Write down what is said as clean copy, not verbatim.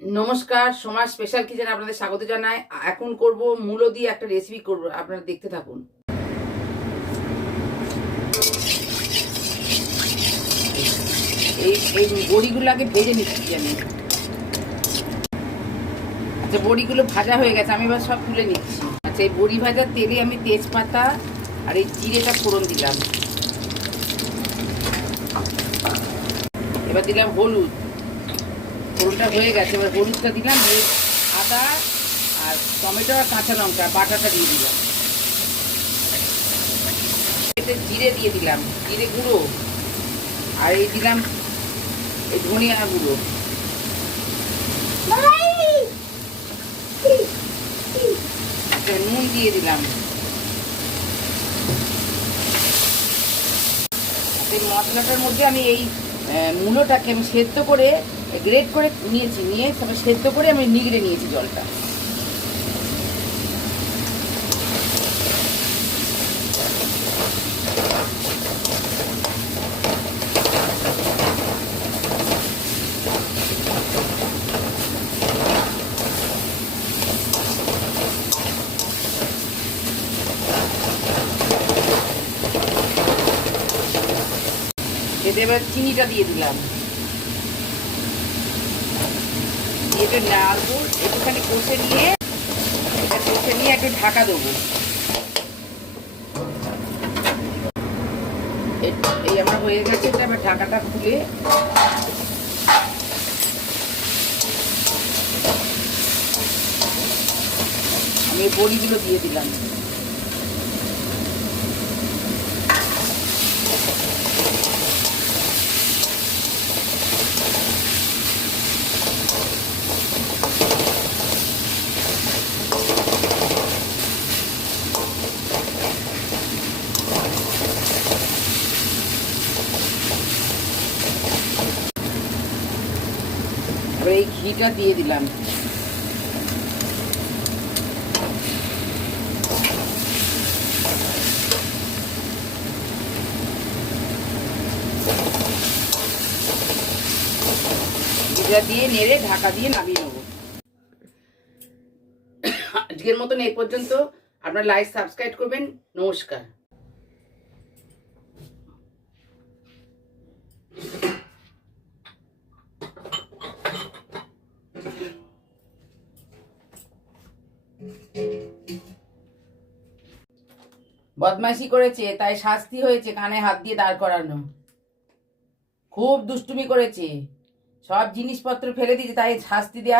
নমস্কার, সোমার স্পেশাল কিচেনে আপনাদের স্বাগত জানাই। এখন করব মূলো দিয়ে একটা রেসিপি করব, আপনারা দেখতে থাকুন। এই এই বড়িগুলো আগে ভেজে নিচ্ছি আমি। আচ্ছা, বড়িগুলো ভাজা হয়ে গেছে, আমি এবার সব তুলে নিচ্ছি। আচ্ছা, এই বড়ি ভাজার তেলে আমি তেজপাতা আর এই জিরেটা ফোড়ন দিলাম। এবার দিলাম হলুদ, ফোড়নটা হয়ে গেছে। এবার হলুদটা দিলাম, আদা আর টমেটো আর কাঁচা লঙ্কা বাটাটা দিয়ে দিলাম। এতে জিরে দিয়ে দিলাম, জিরে গুঁড়ো, আর এই দিলাম এই ধনিয়া গুঁড়ো। নুন দিয়ে দিলাম। এই মশলাটার মধ্যে আমি এই মূলোটাকে আমি সেদ্ধ করে গ্রেট করে নিয়েছি, নিয়ে তারপর সেদ্ধ করে আমি নিগড়ে নিয়েছি জলটা। এতে এবার চিনিটা দিয়ে দিলাম, একটু নাড়বো, একটুখানি কষে নিয়ে একটু ঢাকা দেবো। এই আমার হয়ে গেছে, এবার ঢাকাটা খুলে আমি বড়িগুলো দিয়ে দিলাম। এবার এই ঘিটা দিয়ে দিলাম। ঘিটা দিয়ে নেড়ে ঢাকা দিয়ে নামিয়ে নেবো। আজকের মতন এই পর্যন্ত। আপনারা লাইক সাবস্ক্রাইব করবেন। নমস্কার। বদমাইশি করেছে তাই শাস্তি হয়েছে, কানে হাত দিয়ে দাঁড় করানো। খুব দুষ্টুমি করেছে, সব জিনিসপত্র ফেলে দিয়েছে তাই শাস্তি দেওয়া।